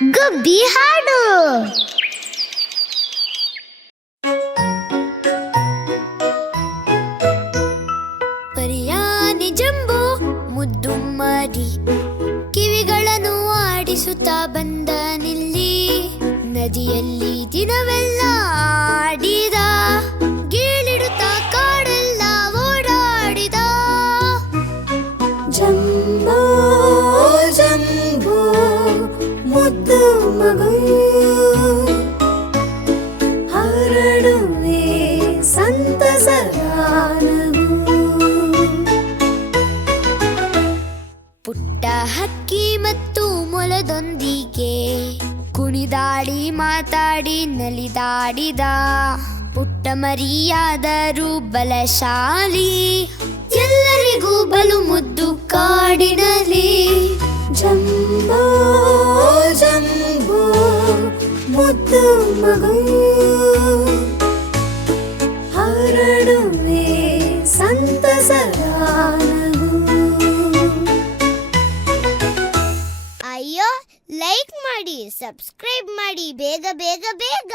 ಗುಬ್ಬಿ ಹಾಡು. ಪರಿಯಾನೆ ಜಂಬು ಮುದ್ದು ಮರಿ ಕಿವಿಗಳನ್ನು ಆಡಿಸುತ್ತಾ ಬಂದ ನಿಲ್ಲಿ. ನದಿಯಲ್ಲಿ ದಿನವೆಲ್ಲ ಆಡಿದ, ಗೀಳಿಡುತ್ತಾ ಕಾಡೆಲ್ಲ ಓಡಾಡಿದ. ಜಂಬೋ ಜಂಬೋ ಮುದ್ದು ಮಗು ಹರಡುವೆ ಸಂತಸದ ನಗು. ಪುಟ್ಟ ಹಕ್ಕಿ ಮತ್ತು ಮೊಲದೊಂದಿಗೆ ಕುಣಿದಾಡಿ ಮಾತಾಡಿ ನಲಿದಾಡಿದ. ಪುಟ್ಟ ಮರಿಯಾದರೂ ಬಲಶಾಲಿ, ಎಲ್ಲರಿಗೂ ಬಲು ಮುದ್ದು ಕಾಡಿನಲ್ಲಿ. ಜಂಬೋ ಜಂಬೋ ಮುದ್ದು ಮಗು ಹರಡುವೆ ಸಂತಸದ ನಗು. ಅಯ್ಯೋ, ಲೈಕ್ ಮಾಡಿ, ಸಬ್ಸ್ಕ್ರೈಬ್ ಮಾಡಿ, ಬೇಗ ಬೇಗ ಬೇಗ.